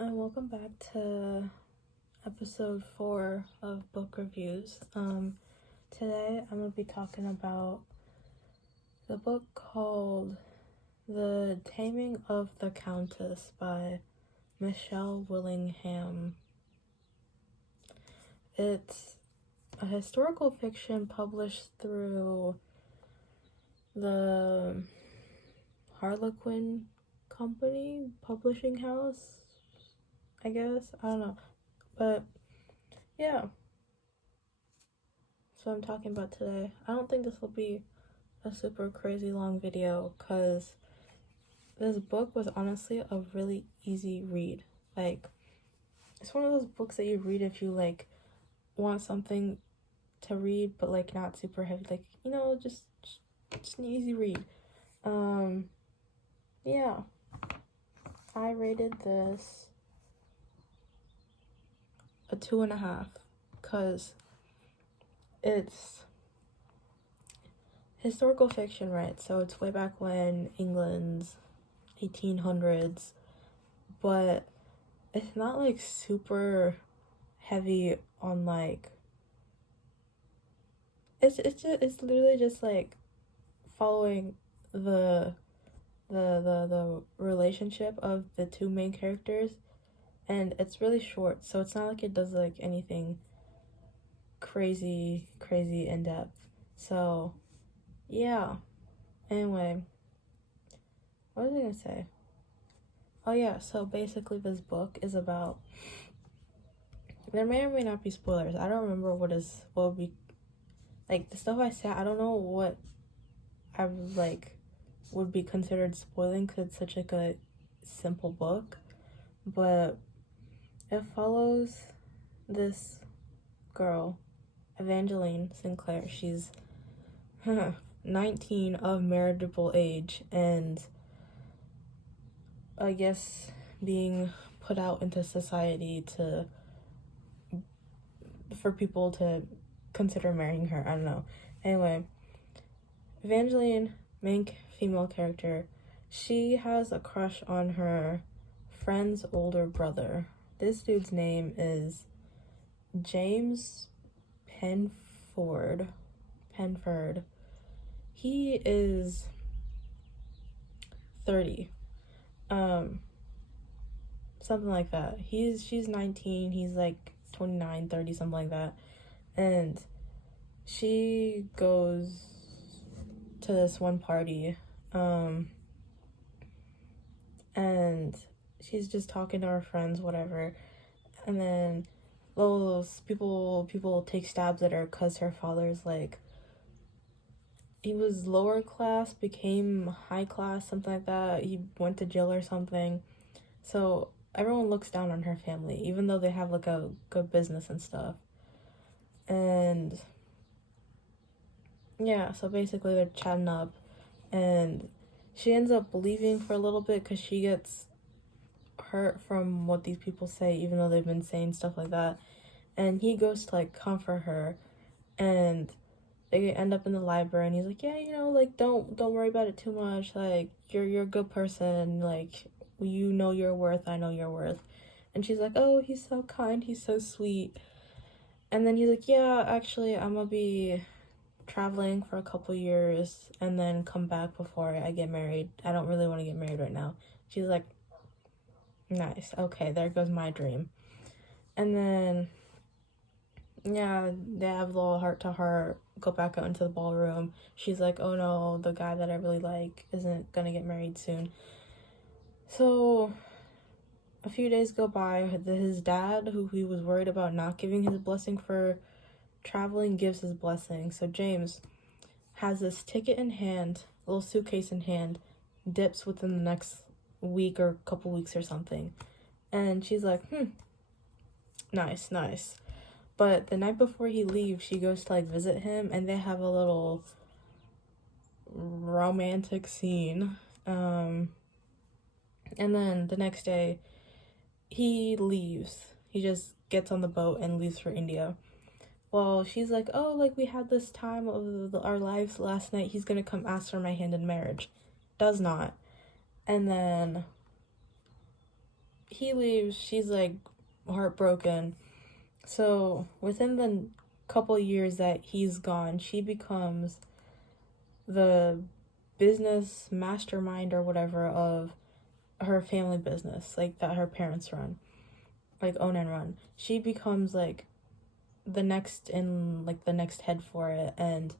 and welcome back to episode 4 of book reviews. Today I'm going to be talking about the book called The Taming of the Countess by Michelle Willingham. It's a historical fiction published through the Harlequin Company publishing house, I guess. I don't know. But yeah, so I'm talking about today. I don't think this will be a super crazy long video because this book was honestly a really easy read. Like, it's one of those books that you read if you like want something to read but like not super heavy, like, you know, just an easy read. Yeah, I rated this a 2.5 because it's historical fiction, right? So it's way back when, England's 1800s, but it's not like super heavy on like it's literally just like following the relationship of the two main characters, and it's really short, so it's not like it does like anything crazy in depth. So yeah, anyway, what was I gonna say? Oh yeah, so basically this book is about, there may or may not be spoilers. I don't remember what would be like the stuff I said. I don't know what I like would be considered spoiling because it's such like a simple book, but it follows this girl, Evangeline Sinclair. She's 19, of marriageable age, and I guess being put out into society for people to consider marrying her. I don't know. Anyway, Evangeline, main female character, she has a crush on her friend's older brother. This dude's name is James Penford. He is 30. Something like that. She's 19, he's like 29, 30, something like that. And she goes to this one party, and she's just talking to her friends, whatever, and then those people take stabs at her because her father's like, he was lower class, became high class, something like that. He went to jail or something. So everyone looks down on her family, even though they have like a good business and stuff. And yeah, so basically they're chatting up, and she ends up leaving for a little bit because she gets hurt from what these people say, even though they've been saying stuff like that. And he goes to like comfort her, and they end up in the library, and he's like, yeah, you know, like, don't worry about it too much, like, you're a good person, like, you know your worth, I know your worth. And she's like, oh, he's so kind, he's so sweet. And then he's like, yeah, actually, I'm gonna be traveling for a couple years and then come back before I get married. I don't really want to get married right now. She's like, nice, okay, there goes my dream. And then yeah, they have a little heart to heart, go back out into the ballroom. She's like, oh no, the guy that I really like isn't gonna get married soon. So a few days go by. His dad, who he was worried about not giving his blessing for traveling, gives his blessing. So James has this ticket in hand, a little suitcase in hand, dips within the next week or couple weeks or something. And she's like, nice. But the night before he leaves, she goes to like visit him, and they have a little romantic scene. And then the next day, he leaves. He just gets on the boat and leaves for India. Well, she's like, oh, like, we had this time of our lives last night. He's gonna come ask for my hand in marriage. Does not. And then he leaves, she's like heartbroken. So within the couple years that he's gone, she becomes the business mastermind or whatever of her family business, like that her parents run, like own and run. She becomes like the next head for it, and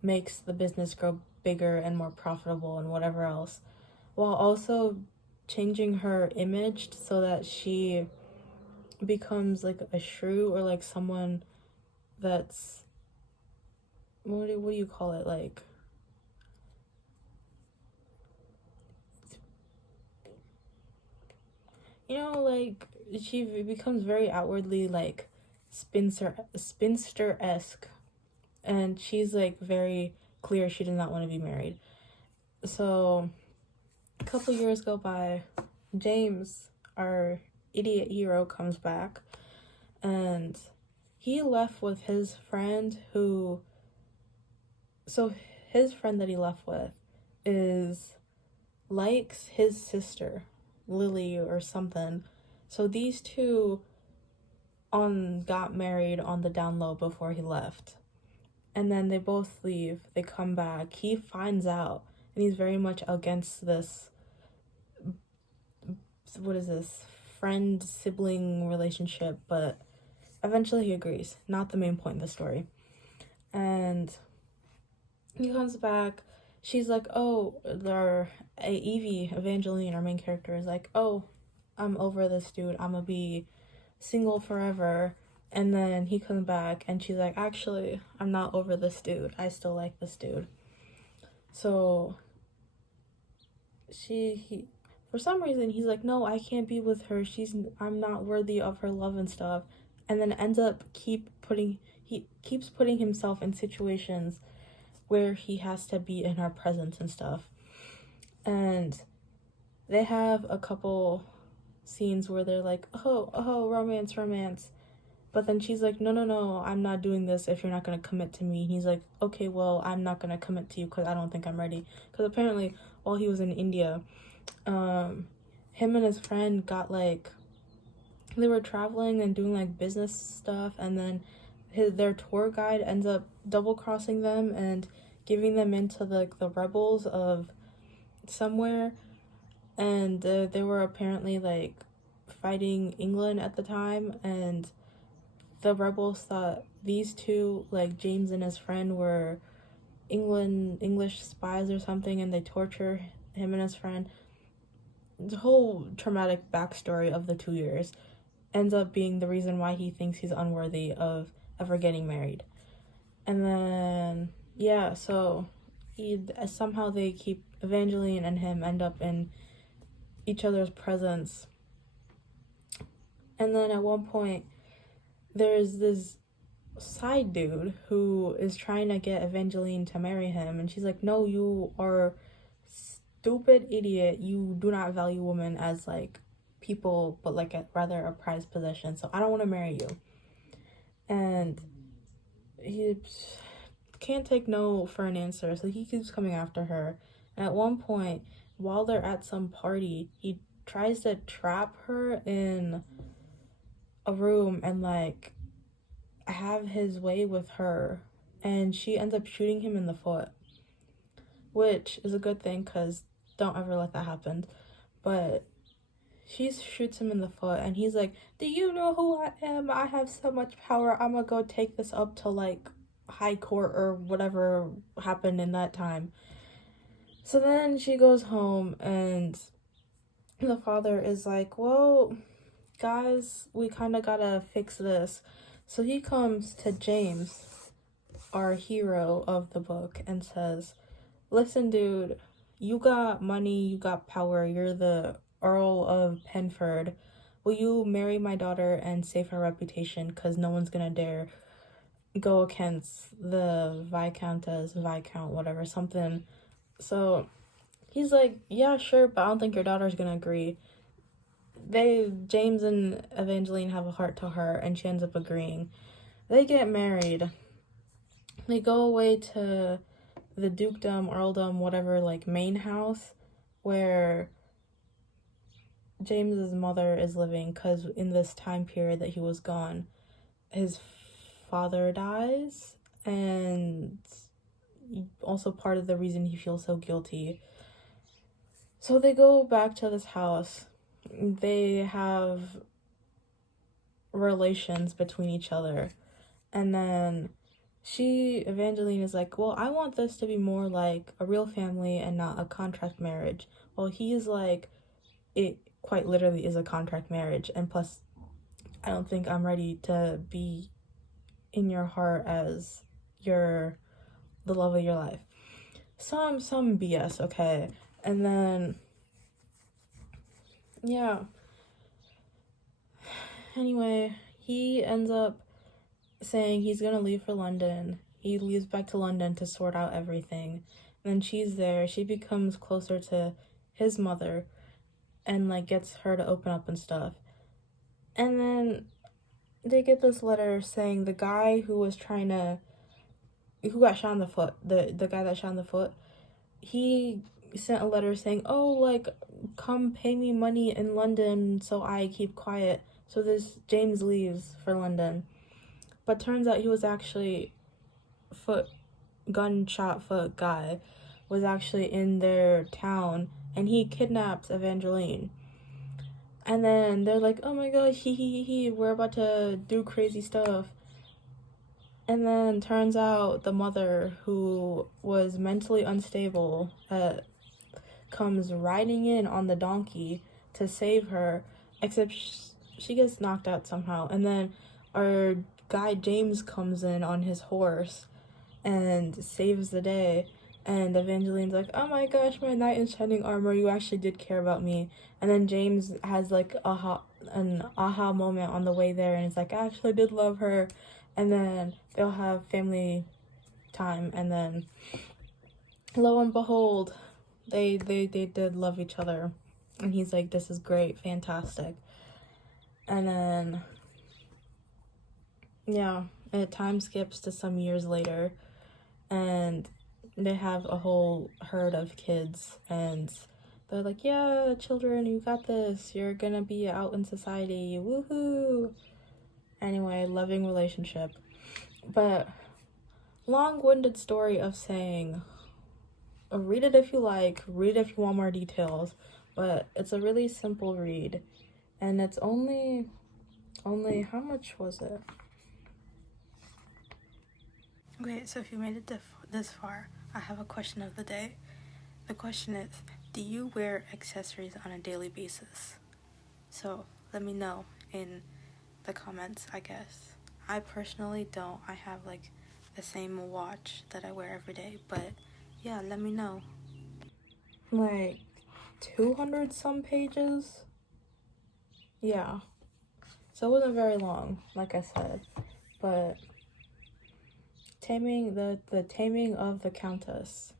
makes the business grow bigger and more profitable and whatever else, while also changing her image so that she becomes like a shrew, or like someone that's, what do you call it, like, like she becomes very outwardly like spinster-esque, and she's like very clear she does not want to be married. So a couple years go by, James, our idiot hero, comes back, and he left with his friend his friend that he left with is likes his sister, Lily or something. So these two got married on the down low before he left. And then they both leave, they come back, he finds out, and he's very much against this, what is this, friend-sibling relationship, but eventually he agrees. Not the main point of the story. And he comes back, she's like, oh, Evie, Evangeline, our main character, is like, oh, I'm over this dude, I'm gonna be single forever. And then he comes back and she's like, actually, I'm not over this dude, I still like this dude. So for some reason he's like, no, I can't be with her, I'm not worthy of her love and stuff. And then ends up he keeps putting himself in situations where he has to be in her presence and stuff. And they have a couple scenes where they're like, oh, romance. But then she's like, no, I'm not doing this if you're not going to commit to me. And he's like, okay, well, I'm not going to commit to you because I don't think I'm ready. Because apparently, while he was in India, him and his friend got like, they were traveling and doing like business stuff. And then their tour guide ends up double-crossing them and giving them into the rebels of somewhere. And they were apparently like fighting England at the time, and the rebels thought these two, like James and his friend, were English spies or something, and they torture him and his friend. The whole traumatic backstory of the 2 years ends up being the reason why he thinks he's unworthy of ever getting married. And then so somehow they keep, Evangeline and him end up in each other's presence. And then at one point there's this side dude who is trying to get Evangeline to marry him, and she's like, no, you are stupid idiot, you do not value women as like people, but like rather a prized possession, so I don't want to marry you. And he can't take no for an answer, so he keeps coming after her. And at one point, while they're at some party, he tries to trap her in a room and like have his way with her, and she ends up shooting him in the foot, which is a good thing because don't ever let that happen. But she shoots him in the foot, and he's like, do you know who I am? I have so much power, I'm gonna go take this up to like high court or whatever happened in that time. So then she goes home, and the father is like, well, guys, we kind of gotta fix this. So he comes to James, our hero of the book, and says, listen, dude, you got money, you got power, you're the Earl of Penford. Will you marry my daughter and save her reputation? Because no one's gonna dare go against the Viscountess, Viscount, whatever, something. So he's like, yeah, sure, but I don't think your daughter's gonna agree. James and Evangeline have a heart to heart, and she ends up agreeing. They get married. They go away to the dukedom, earldom, whatever, like main house, where James's mother is living, because in this time period that he was gone, his father dies, and also part of the reason he feels so guilty. So they go back to this house. They have relations between each other, and then Evangeline is like, well, I want this to be more like a real family and not a contract marriage. Well, he's like, it quite literally is a contract marriage, and plus, I don't think I'm ready to be in your heart as the love of your life. Some BS, okay? And then, yeah. Anyway, he ends up saying he's gonna leave for London. He leaves back to London to sort out everything. And then she's there. She becomes closer to his mother and like gets her to open up and stuff. And then they get this letter saying the guy who got shot in the foot, the guy that shot in the foot, he sent a letter saying, oh, like, come pay me money in London so I keep quiet. So this James leaves for London. But turns out he was actually gunshot foot guy was actually in their town, and he kidnaps Evangeline. And then they're like, oh my gosh, we're about to do crazy stuff. And then turns out the mother, who was mentally unstable, comes riding in on the donkey to save her, except she gets knocked out somehow. And then our guy James comes in on his horse and saves the day. And Evangeline's like, oh my gosh, my knight in shining armor, you actually did care about me. And then James has like an aha moment on the way there, and it's like, I actually did love her. And then they'll have family time, and then lo and behold, they did love each other. And he's like, this is great, fantastic. And then, yeah, it time skips to some years later, and they have a whole herd of kids, and they're like, yeah, children, you got this, you're gonna be out in society, woohoo. Anyway, loving relationship. But long-winded story of saying, read it if you like, read it if you want more details, but it's a really simple read, and it's only how much was it? Okay, so if you made it this far, I have a question of the day. The question is, do you wear accessories on a daily basis? So let me know in the comments, I guess. I personally don't. I have like the same watch that I wear every day, but yeah, let me know. Like 200 some pages? Yeah. So it wasn't very long, like I said, but the Taming of the Countess.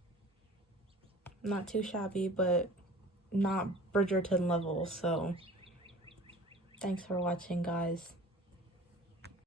Not too shabby, but not Bridgerton level, so thanks for watching, guys.